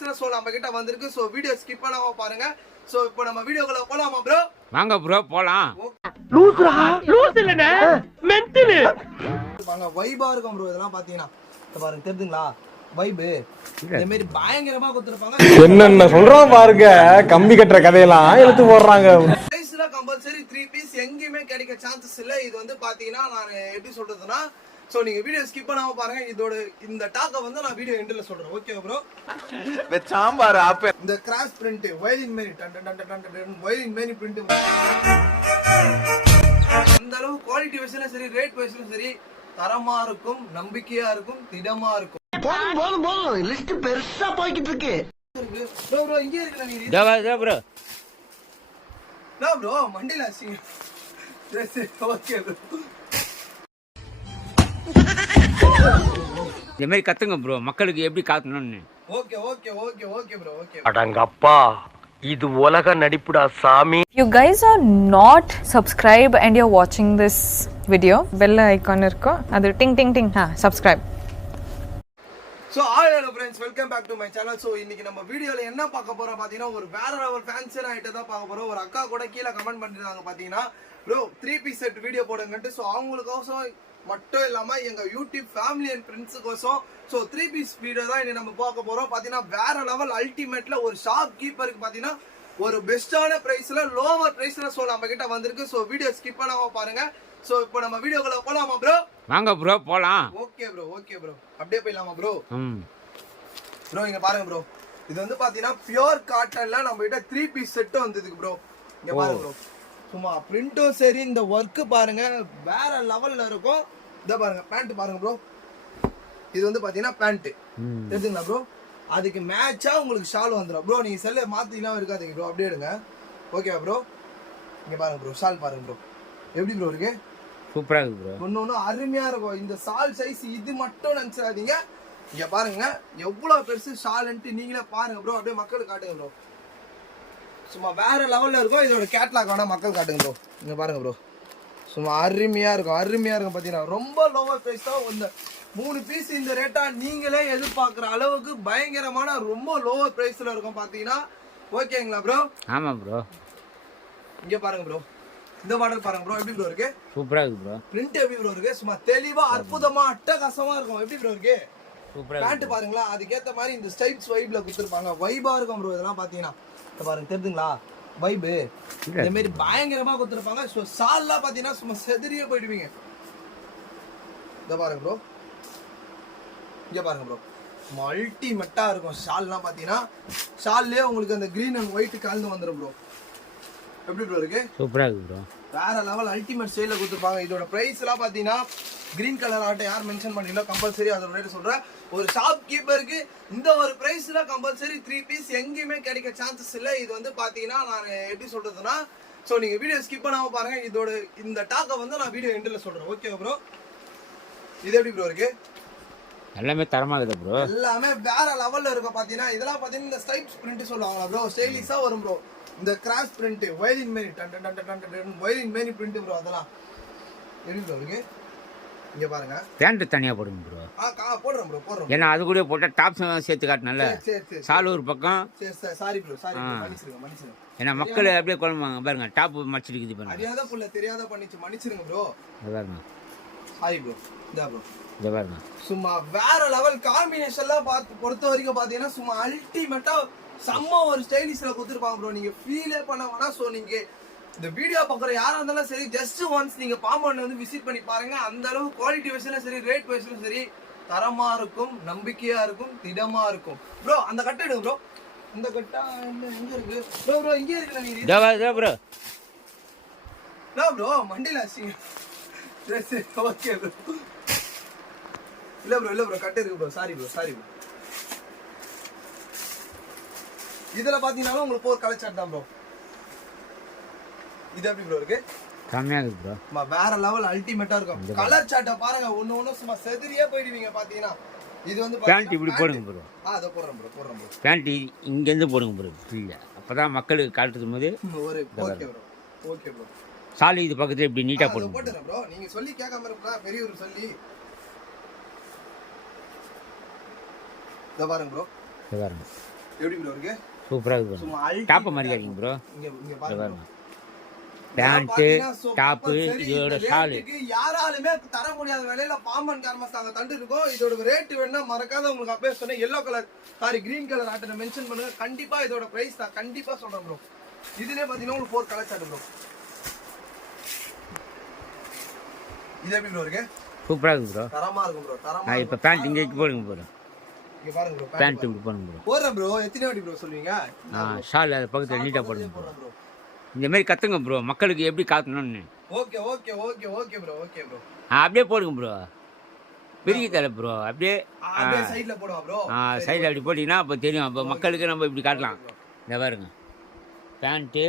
So நம்ம கிட்ட வந்திருக்கு. சோ வீடியோ ஸ்கிப் பண்ணாம பாருங்க. சோ இப்போ நம்ம வீடியோக்குள்ள போலாமா ப்ரோ? வாங்க ப்ரோ போலாம். லூசுடா லூஸ் இல்லனே மென்டல். வாங்க வைபா இருக்கும் ப்ரோ. இதெல்லாம் பாத்தீங்கன்னா இத பாருங்க தெரியுதுங்களா? வைப் இந்த மாதிரி பயங்கரமா கொடுத்திருப்பாங்க. என்னென்ன சொல்றான் பாருங்க. கம்பி கட்டுற கதையெல்லாம் எடுத்து போடுறாங்க. பிரைஸ்ல கம்பல்சரி 3 பீஸ் எங்கயுமே கிடைக்க சான்சஸ் இல்ல. இது வந்து பாத்தீங்கன்னா நான் எப்படி சொல்றதுன்னா சோ நீங்க வீடியோ ஸ்கிப் பண்ணாம பாருங்க. இதோட இந்த டாக்க வந்து நான் வீடியோ எண்ட்ல சொல்றேன். Okay bro? வெச்சாம்பாரு அப்ப இந்த கிராஸ் பிரிண்ட் வயலின் மேரி டன் டன் டன் டன் டன் வயலின் மேரி பிரிண்ட் அந்த அளவு குவாலிட்டி வைஸ்ல சரி ரேட் வைஸ்ல சரி தரமா இருக்கும், நம்பிக்கையா இருக்கும், திடமா இருக்கும். போதும் லிஸ்ட் பெருசா போய்கிட்டு இருக்கு. ப்ரோ ப்ரோ இங்கே இருக்கல நீ. இதோ ப்ரோ. நான் ப்ரோ மண்டில ஆசிங்க. சரி ஓகே ப்ரோ. இந்த மாதிரி கத்துங்க ப்ரோ, மக்களுக்கு எப்படி காட்டணும்னு. Okay okay okay okay bro okay. அடங்கப்பா இது உலக நடிப்புடா சாமி. You guys are not subscribed and you're watching this video, bell icon irko adu ting ting ting subscribe. So hello friends, welcome back to my channel. So இன்னைக்கு நம்ம வீடியோல என்ன பார்க்க போறோம் பாத்தீங்கன்னா ஒரு வேற லெவல் ஃபேன்சி ஐட்ட தான் பார்க்க போறோம். ஒரு அக்கா கூட கீழ கமெண்ட் பண்ணிருந்தாங்க பாத்தீங்கன்னா bro 3 piece set வீடியோ போடுங்கன்னு. சோ அவங்களுக்கோசம் மட்டும் இல்லாம எங்க யூடியூப் ஃபேமிலி அண்ட் ஃப்ரெண்ட்ஸுக்கோசம் சோ 3 piece வீடியோ தான் இன்னைக்கு நம்ம பார்க்க போறோம். பாத்தீங்கன்னா வேற லெவல் அல்டிமேட்ல ஒரு ஷாப் கீப்பருக்கு பாத்தீங்கன்னா ஒரு பெஸ்டான பிரைஸ்ல லோவர் பிரைஸ்ல சோ நம்ம கிட்ட வந்திருக்கு. சோ வீடியோ ஸ்கிப் பண்ணாம பாருங்க. சோ இப்போ நம்ம வீடியோக்குள்ள போலாமா ப்ரோ? வாங்க ப்ரோ போலாம். Okay bro okay bro. அப்படியே போயிடலாமா ப்ரோ? ப்ரோ இங்க பாருங்க ப்ரோ. இது வந்து பாத்தீங்கன்னா பியூர் காட்டன்ல நம்ம கிட்ட 3 piece செட் வந்ததுக்கு ப்ரோ. இங்க பாருங்க ப்ரோ. சும்மா பிரிண்டும் சரி இந்த வர்க் பாருங்க வேற லெவல்ல இருக்கும். இத பாருங்க பேண்ட் பாருங்க ப்ரோ. இது வந்து பாத்தீங்கன்னா பேண்ட். தெரியுதுங்களா ப்ரோ? அதுக்கு மேட்சா உங்களுக்கு ஷால் வந்துரும் ப்ரோ. நீங்க செல்ல மாத்திலாம் இருக்காதீங்க ப்ரோ. அப்படியே எடுங்க. ஓகேவா ப்ரோ? இங்க பாருங்க ப்ரோ ஷால் பாருங்க ப்ரோ. எப்படி ப்ரோ இருக்கு? சூப்பரா இருக்கு ப்ரோ. ஒண்ணு அருமையா இருக்கும். இந்த ஷால் சைஸ் இது மட்டும் நினைச்சாதீங்க. இங்க பாருங்க எவ்வளவு பெருசு ஷால்ன்ட்டு நீங்களே பாருங்க ப்ரோ. அப்படியே மக்களுக்கு காட்டுங்க ப்ரோ. சும்மா வேற லெவல்ல இருக்கும். இதோட கேட்லாக் வேணா மக்கள் காட்டுங்க ப்ரோ. இங்க பாருங்க ப்ரோ. சும்மா அருமையா இருக்கும் அருமையா இருக்கும். பாத்தீங்கன்னா ரொம்ப லோவர் பிரைஸ் தான். இந்த 3 பீஸ் இந்த ரேட்டா நீங்களே எதிர்பார்க்குற அளவுக்கு பயங்கரமான ரொம்ப லோவர் பிரைஸ்ல இருக்கும் பாத்தீங்கன்னா. ஓகேங்களா ப்ரோ? ஆமா ப்ரோ. இங்க பாருங்க ப்ரோ. இந்த மாடல் பாருங்க ப்ரோ. எப்படி ப்ரோ இருக்கு? சூப்பரா இருக்கு ப்ரோ. பிரிண்ட் எப்படி ப்ரோ இருக்கு? சும்மா தெளிவா அற்புதமா அட்டகாசமா இருக்கும். எப்படி ப்ரோ இருக்கு? சூப்பரா பேண்ட் பாருங்களா அதுக்கேத்த மாதிரி இந்த ஸ்டைப்ஸ் வைப்ல கொடுத்துருப்பாங்க. வைபா இருக்கும் ப்ரோ. இதெல்லாம் பாத்தீங்கன்னா இத பாருங்க தெரியுதுங்களா? வைப் இந்த மாதிரி பயங்கரமா கொடுத்துருப்பாங்க. ஸோ ஷால்லாம் பாத்தீங்கன்னா சும்மா செதறியே போயிடுவீங்க. இத பாருங்க ப்ரோ. இங்க பாருங்க ப்ரோ. அல்டிமேட்டா இருக்கும் ஷால்லாம் பாத்தீங்கன்னா. ஷால்லே உங்களுக்கு அந்த கிரீன் அண்ட் ஒயிட் கலந்து வந்துடும் ப்ரோ. எப்படி ப்ரோ இருக்கு? சூப்பரா இருக்கு ப்ரோ. வேற லெவல் அல்டிமேட் ஸ்டைல்ல கொடுத்துருப்பாங்க. இதோட பிரைஸ் எல்லாம் பாத்தீங்கன்னா கிரீன் கலர் ஆட்டம் யார் மென்ஷன் பண்ணீங்களோ கம்பல்சரி அதோட ரேட் சொல்றேன். ஒரு ஷாப் கீப்பருக்கு இந்த ஒரு பிரைஸ்ல கம்பல்சரி 3 பீஸ் எங்கேயுமே கிடைக்க சான்சஸ் இல்ல. இது வந்து பாத்தீங்கன்னா நான் எப்படி சொல்றதுன்னா சோ நீங்க வீடியோ ஸ்கிப் பண்ணாம பாருங்க. இதோட இந்த டாக்க வந்து நான் வீடியோ எண்ட்ல சொல்றேன். Okay bro? இது எப்படி ப்ரோ இருக்கு? எல்லாமே தரமா இருக்குது ப்ரோ. எல்லாமே வேற லெவல்ல இருக்கும் பாத்தீங்கன்னா. இதெல்லாம் பாத்தீங்கன்னா இந்த ஸ்டைப்ஸ் பிரிண்ட் சொல்லுவாங்களா ப்ரோ? ஸ்டைலிஷா வரும் ப்ரோ. இந்த கிராஸ் பிரிண்ட் வயலின் மேரி டன் டன் டன் டன் டன் வயலின் மேரி பிரிண்ட் ப்ரோ. அதெல்லாம் எப்படி ப்ரோ இருக்கு? இங்க பாருங்க. பேண்ட் தனியா போடுங்க ப்ரோ. போடுறோம் ப்ரோ போடுறோம். ஏன்னா அது கூட போட்டா டாப்ஸ் சேர்த்து காட்டணும்ல. சரி சால் ஒரு பக்கம். சரி சாரி ப்ரோ சாரி மன்னிச்சிருங்க. ஏன்னா மக்கள் அப்படியே குழம்புவாங்க பாருங்க. டாப் மடிச்சிருக்குது பாருங்க. அறியாத புள்ள தெரியாத பண்ணிச்சு மன்னிச்சிருங்க ப்ரோ. பாருங்க. Sorry bro. இதா ப்ரோ. இத பாருங்க. சும்மா வேற லெவல் காம்பினேஷன்லாம் பொறுத்த வரைக்கும் பாத்தீங்கன்னா சும்மா அல்டிமேட்டா செம்ம ஒரு ஸ்டைலிஷ்ல கொடுத்துருப்பாங்க ப்ரோ. நீங்க ஃபீலே பண்ண வேணா. ஸோ நீங்க இந்த வீடியோ பார்க்குற யாரா இருந்தாலும் சரி ஜஸ்ட் ஒன்ஸ் நீங்க பாம்பன் வந்து விசிட் பண்ணி பாருங்க. அந்த அளவு குவாலிட்டி வைஸ்ல சரி ரேட் வைஸ்ல சரி தரமா இருக்கும், நம்பிக்கையா இருக்கும், திடமா இருக்கும் ப்ரோ. அந்த கட்டை எடுங்க ப்ரோ. இந்த கட்டா எங்க இருக்கு ப்ரோ? ப்ரோ இங்கே இருக்குல நீ. இதோ ப்ரோ. ப்ரோ மண்டில ஆசிங்க. சரி ஓகே ப்ரோ. இல்ல ப்ரோ கட்டை இருக்கு ப்ரோ. Sorry bro. இதுல பாத்தீங்கன்னா உங்களுக்கு ஒரு கலர் சார்ட் தான் ப்ரோ. இது எப்படி ப்ரோ இருக்கு? கம்மியா இருக்கு ப்ரோ. வேற லெவல் அல்டிமேட்டா இருக்கும். கலர் சார்ட்ட பாருங்க ஒண்ணு சும்மா செதறியே போயிடுவீங்க பாத்தீங்கன்னா. இது வந்து பேண்ட் இப்படி போடுங்க ப்ரோ. அத போடுறோம் ப்ரோ. பேண்ட் இங்க இருந்து போடுங்க ப்ரோ. ஃப்ரீயா அப்பதான் மக்களுக்கு காட்டுறது போது ஒரு ஓகே ப்ரோ. சாலி இது பக்கத்துல இப்படி நீட்டா போடுங்க. போட்டுறேன் ப்ரோ. நீங்க சொல்லி கேட்காம இருக்கா பெரியவர் சொல்லி. இத பாருங்க ப்ரோ. இத பாருங்க. எப்படி ப்ரோ இருக்கு? சூப்பராக இருக்கு சும்மா ப்ரோ. ultimate டாப்பு ஆ மாதிரி இருக்கும். கிடைக்கும் ப்ரோ. இங்க பாருங்க பாருங்க. bro. பேண்ட்டு பாத்தீங்கன்னா, so டாப்பு compulsory இதோட இந்த ஷாலு. ரேட்டுக்கு யாராலுமே தர முடியாத விலையில பாம்பன் கார்மெண்ட்ஸ் நாங்க தந்து இருக்கோம். இதோட ரேட் வேணா மறக்காத உங்களுக்கு அப்பவே சொன்னேன். Yellow colour sari green colour ஆட்டனை மென்ஷன் பண்ணுங்க. கண்டிப்பா இதோட பிரைஸ் நான் கண்டிப்பா சொல்றேன் ப்ரோ. இதுலயே பாத்தீங்கன்னா உங்களுக்கு 4 கலர் சார்ட் ப்ரோ. இது எப்படி ப்ரோ இருக்கு? சூப்பராக இருக்கு ப்ரோ. தரமா இருக்கும் ப்ரோ. தரமா. நான் இப்போ பேண்ட் இங்கே போடுங்க ப்ரோ. இங்க பாருங்க ப்ரோ. பேண்ட் இப்படி போடுங்க ப்ரோ. போறேன் ப்ரோ. எத்தனை வாட்டி ப்ரோ சொல்வீங்க? ஷால் அது பக்கத்தில் நீட்டாக போடுங்க ப்ரோ. போறேன் ப்ரோ. இந்த மாதிரி கற்றுங்க ப்ரோ, மக்களுக்கு எப்படி காட்டணும்னு. Okay okay okay okay bro. Okay bro. அப்படியே போடுங்க ப்ரோ. பெரிய தலை ப்ரோ. அப்படியே அப்படியே சைடுல போடுவா ப்ரோ. சைடில் அப்படி போட்டிங்கன்னா அப்போ தெரியும். அப்போ மக்களுக்கு நம்ம இப்படி காட்டலாம். இந்த பாருங்க, பேண்ட்டு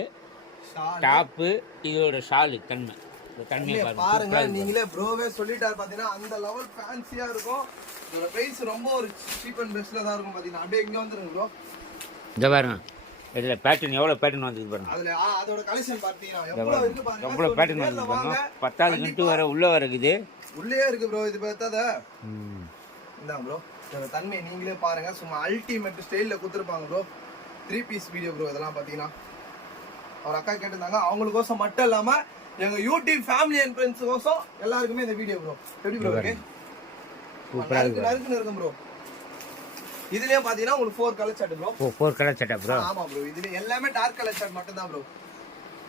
டாப்பு இதோட ஷாலு தன்மை. இந்த தன்மையை பாருங்க. பாருங்க. நீங்களே ப்ரோவே சொல்லிட்டாரு பாத்தீங்கன்னா அந்த லெவல் ஃபேன்சியா இருக்கும். இதோட பிரைஸ் ரொம்ப ஒரு சீப் அண்ட் பெஸ்ட்ல தான் இருக்கும் பாத்தீங்கன்னா. அப்படியே இங்க வந்துருங்க ப்ரோ. இந்த பாருங்க, இதில் பேட்டர்ன் எவ்வளோ பேட்டர்ன் வந்தது பாருங்க. அதுல அதோட கலெக்ஷன் பார்த்தீங்கன்னா எவ்வளவு இருக்கு பாருங்க. எவ்வளோ பேட்டர்ன் வந்தது பாருங்க. 10வது கண்டு வர உள்ளே வரக்குது. உள்ளே இருக்கு ப்ரோ. இது பார்த்தாத இந்தாங்க ப்ரோ. இதோட தன்மை நீங்களே பாருங்க. சும்மா அல்டிமேட் ஸ்டைல்ல கொடுத்துருப்பாங்க ப்ரோ. 3 piece video bro. இதெல்லாம் பாத்தீங்கன்னா அவர் அக்கா கேட்டிருந்தாங்க. அவங்களுக்கோசம் மட்டும் இல்லாம எங்க யூடியூப் ஃபேமிலி அண்ட் ஃப்ரெண்ட்ஸ் கோசம் எல்லாருக்குமே இந்த வீடியோ ப்ரோ. எப்படி ப்ரோ இருக்கு? சூப்பராக இருக்கு. இருக்கும் ப்ரோ. இதுலயே பாத்தீங்கன்னா உங்களுக்கு 4 கலர் சார்ட் ப்ரோ. 4 கலர் சட்டை ப்ரோ. ஆமா ப்ரோ. இதுல எல்லாமே டார்க் கலர் சார்ட் மட்டும் தான் ப்ரோ.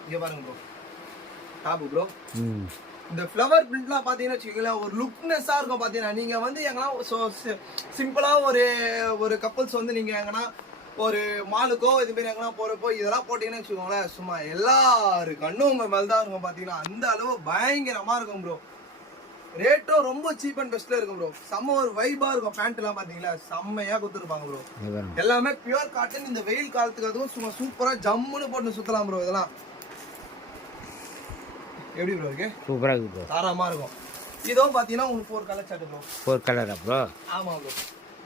இங்க பாருங்க ப்ரோ. Top bro. இந்த ஃப்ளவர் பிரிண்ட்லாம் பாத்தீங்கன்னா வச்சுக்கோங்களேன் ஒரு லுக்னஸா இருக்கும். பாத்தீங்கன்னா நீங்க வந்து எங்கன்னா சிம்பிளா ஒரு கப்பல்ஸ் வந்து நீங்க எங்கன்னா ஒரு மாலுக்கோ இது மாதிரி எங்கன்னா போறப்போ இதெல்லாம் போட்டீங்கன்னு வச்சுக்கோங்களேன் சும்மா எல்லாரு கண்ணும் உங்க மேல தான் இருக்கும். பாத்தீங்கன்னா அந்த அளவு பயங்கரமா இருக்கும் ப்ரோ. ரேட்டும் ரொம்ப சீப் அண்ட் பெஸ்ட்ல இருக்கும் ப்ரோ. செம்ம ஒரு வைபா இருக்கும். பேண்ட் எல்லாம் பாத்தீங்களா செம்மையா கொடுத்துருப்பாங்க ப்ரோ. எல்லாமே பியூர் காட்டன். இந்த வெயில் காலத்துக்கு அதுவும் சும்மா சூப்பரா ஜம்முன்னு போட்டு சுத்தலாம் ப்ரோ. இதெல்லாம் எப்படி ப்ரோ இருக்கு? சூப்பராக இருக்கு ப்ரோ. தாராளமா இருக்கும். இதுவும் பாத்தீங்கன்னா உங்களுக்கு 4 கலர் சார்ட் ப்ரோ. 4 கலரா ப்ரோ? ஆமா ப்ரோ.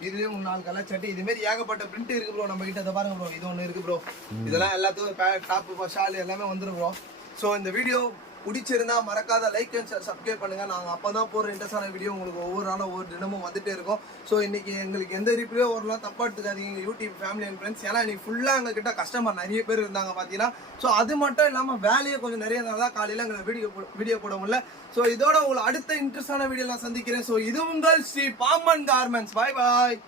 இதுலயும் 4 கலர் சார்ட். இது மாதிரி ஏகப்பட்ட பிரிண்ட் இருக்கு ப்ரோ நம்ம கிட்ட. இதை பாருங்க ப்ரோ. இது ஒண்ணு இருக்கு ப்ரோ. இதெல்லாம் எல்லாத்துக்கும் டாப் ஷால் எல்லாமே வந்துரும் ப்ரோ. சோ இந்த வீடியோ பிடிச்சிருந்தா மறக்காத லைக் அண்ட் சப்ஸ்கிரைப் பண்ணுங்க. நாங்க அப்பதான் போற இன்ட்ரெஸ்டான வீடியோ உங்களுக்கு ஒவ்வொரு நாளும் ஒவ்வொரு தினமும் வந்துட்டே இருக்கும். ஸோ இன்னைக்கு எங்களுக்கு எந்த ரிப்ளையோ வரலாம் தப்பா எடுத்துக்காதீங்க யூடியூப் ஃபேமிலி அண்ட் ஃப்ரெண்ட்ஸ். ஏன்னா இன்னைக்கு ஃபுல்லா எங்க கிட்ட கஸ்டமர் நிறைய பேர் இருந்தாங்க பாத்தீங்கன்னா. ஸோ அது மட்டும் இல்லாம வேலையை கொஞ்சம் நிறைய இருந்தால் காலையில எங்களை வீடியோ போட முடியல. ஸோ இதோட உங்களை அடுத்த இன்ட்ரெஸ்டான வீடியோ நான் சந்திக்கிறேன். ஸோ இது உங்கள் ஸ்ரீ பாம்பன் கார்மெண்ட்ஸ். பாய் பாய்.